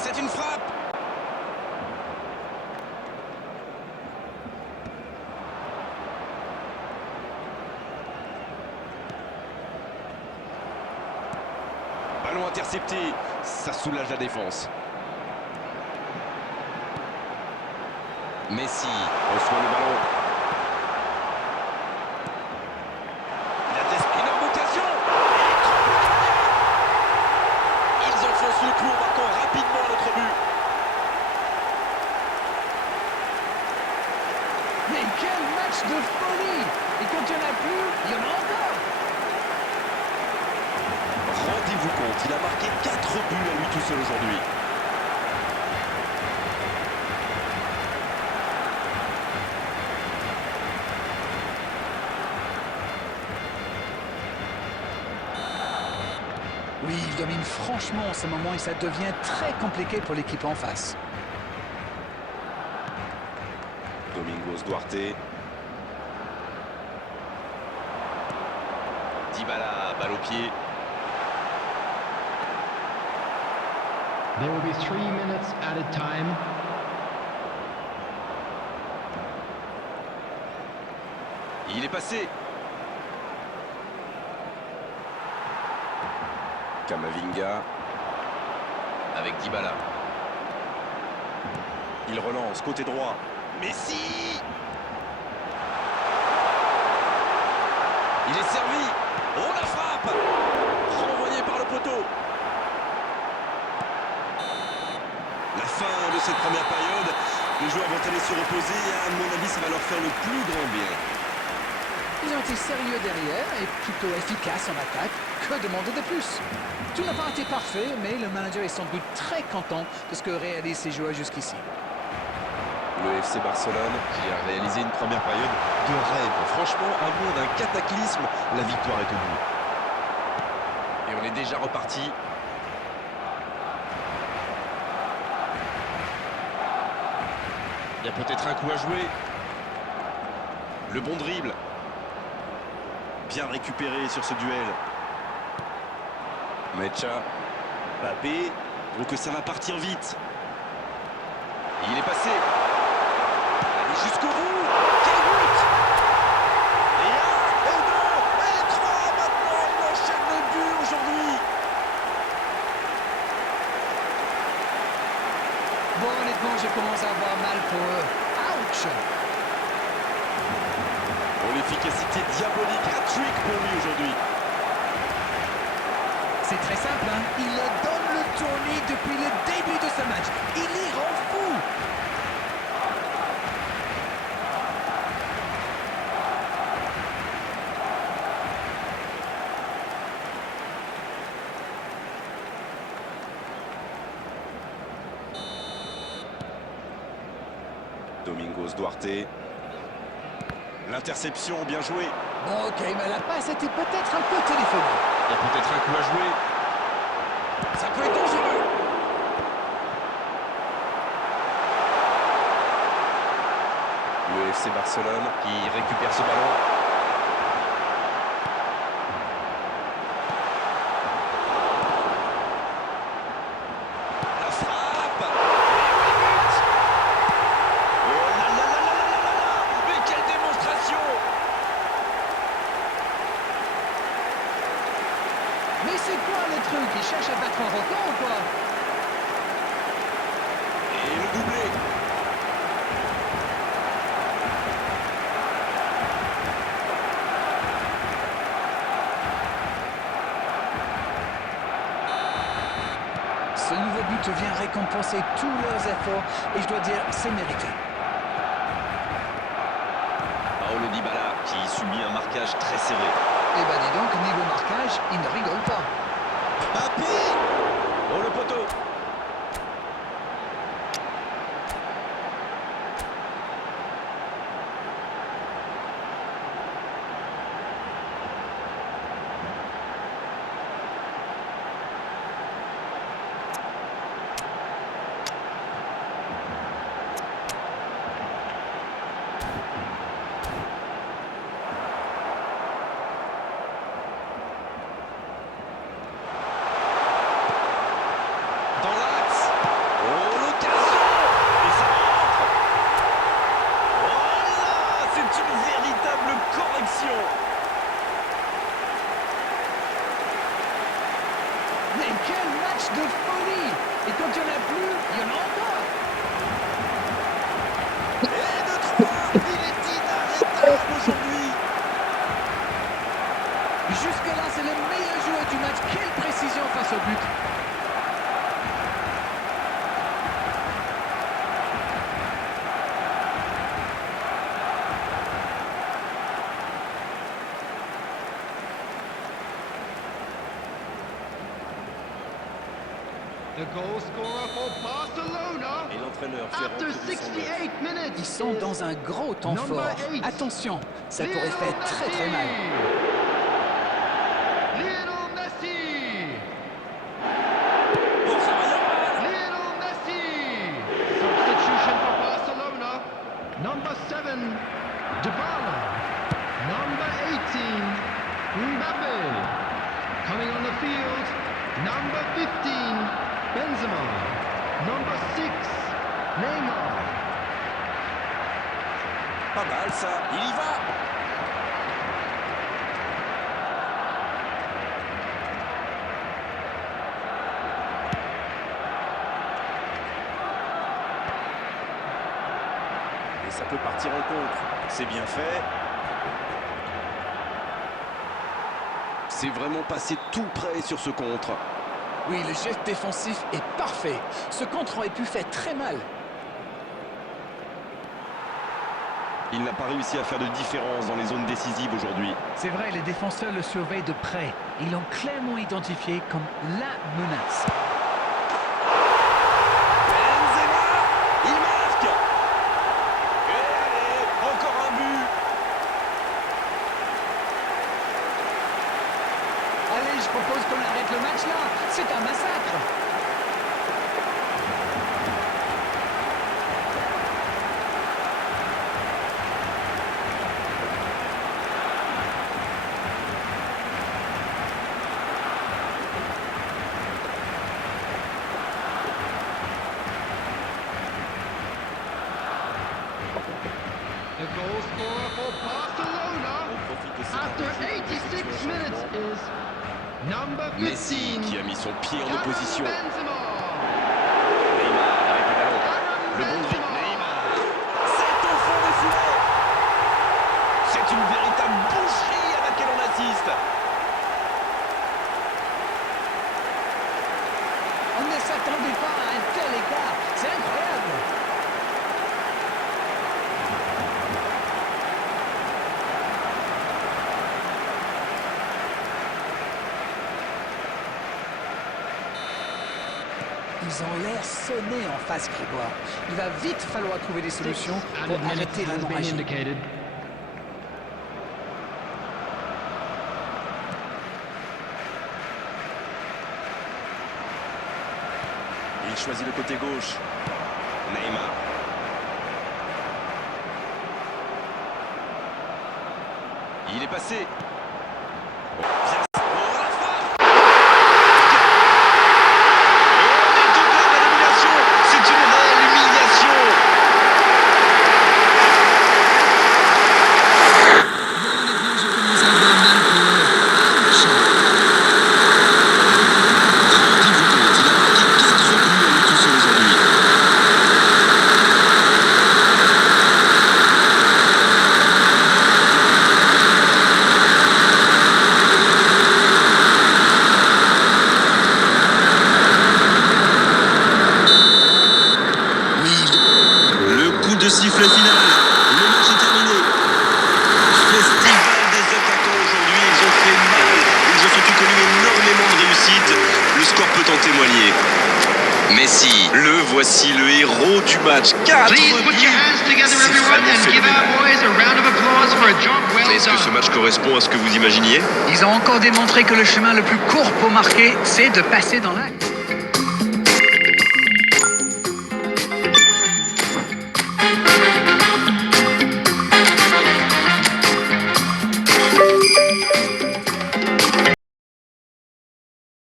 C'est une frappe. Ballon intercepté, ça soulage la défense. Messi reçoit le ballon. Il a une énorme occasion. Ils enfoncent le clou en marquant rapidement notre but. Mais quel match de folie! Et quand il n'y en a plus, il y en a encore! Rendez-vous compte, il a marqué 4 buts à lui tout seul aujourd'hui. Oui, il domine franchement en ce moment et ça devient très compliqué pour l'équipe en face. Domingos Duarte. Dybala, balle au pied. There will be 3 minutes added time. Il est passé. Kamavinga avec Dybala. Il relance côté droit. Messi. Il est servi. Oh la frappe. Renvoyé par le poteau. La fin de cette première période. Les joueurs vont aller se reposer et à mon avis ça va leur faire le plus grand bien. Ils ont été sérieux derrière et plutôt efficaces en attaque. Que demander de plus? Tout n'a pas été parfait, mais le manager est sans doute très content de ce que réalisent ses joueurs jusqu'ici. Le FC Barcelone qui a réalisé une première période de rêve. Franchement, à moins d'un cataclysme, la victoire est au bout. Et on est déjà reparti. Il y a peut-être un coup à jouer. Le bon dribble. Bien récupéré sur ce duel. Mecha. Mbappé. Donc ça va partir vite. Il est passé. Allez jusqu'au bout. Quel but! Et 1, et 2, et 3 maintenant. Il enchaîne les buts aujourd'hui. Bon, honnêtement, je commence à avoir mal pour eux. Ouch! Pour l'efficacité diabolique, hat-trick pour lui aujourd'hui. C'est très simple, hein? Il leur donne le tournis depuis le début de ce match. Il les rend fous! Domingos Duarte. L'interception, bien joué. Bon, ok, mais la passe était peut-être un peu téléphonique. Il y a peut-être un coup à jouer. Ça peut être dangereux. Le FC Barcelone qui récupère ce ballon. La frappe. Oh là là là là là là là. Mais quelle démonstration. Mais c'est quoi le truc? Il cherche à battre un record ou quoi? Et le doublé. Ce nouveau but vient récompenser tous leurs efforts et je dois dire, c'est mérité. Paulo Dybala qui subit un marquage très serré. Eh ben dis donc, niveau marquage, il ne rigole pas. Mbappé. Oh le poteau. Dans The goal scorer for Barcelona. Et l'entraîneur fait After rentrer du sang neuf. 68 minutes. Ils sont dans un gros temps Number fort. 8. Attention, ça pourrait faire très très mal. Lionel Messi. Borja Mayoral. Lionel Messi. Substitution for Barcelona. Number 7, Dybala. Number 18, Mbappe. Coming on the field, number 15, Benzema. Number 6, Neymar. Pas mal ça, il y va. Et ça peut partir en contre. C'est bien fait. C'est vraiment passé tout près sur ce contre. Oui, le geste défensif est parfait. Ce contre aurait pu faire très mal. Il n'a pas réussi à faire de différence dans les zones décisives aujourd'hui. C'est vrai, les défenseurs le surveillent de près. Ils l'ont clairement identifié comme la menace. Benzema, il marque. Et allez, encore un but. Allez, je propose qu'on arrête le match là. C'est un massacre. The goal scorer for Barcelona. On profite de cette After arrêt pour 86 effectuer un minutes changement. is number 15, Messi qui a mis son pied en opposition. Benzema. Neymar avec le ballon. Le bon dribble. Benzema. Neymar. C'est au fond des filets. C'est une véritable boucherie à laquelle on assiste. On ne s'attendait pas à un tel écart. C'est incroyable. Ils ont l'air sonnés en face, Grégoire. Il va vite falloir trouver des solutions pour Added minutes arrêter has been l'hémorragie. indicated. Il choisit le côté gauche. Neymar. Il est passé. Bien. Oh, la frappe. On est tout plein d'élimination. C'est une réelle humiliation. Le coup de sifflet final. Le match est terminé. Festival des attaquants aujourd'hui. Ils ont fait mal. Ils ont surtout connu énormément de réussite. Le score peut en témoigner. Messi, le voici le héros du match. 4 Please put your hands together, C'est everyone, vraiment and give our phénoménal. boys a round of applause for a job well Est-ce que ce done. match correspond à ce que vous imaginiez? Ils ont encore démontré que le chemin le plus court pour marquer, c'est de passer dans l'acte.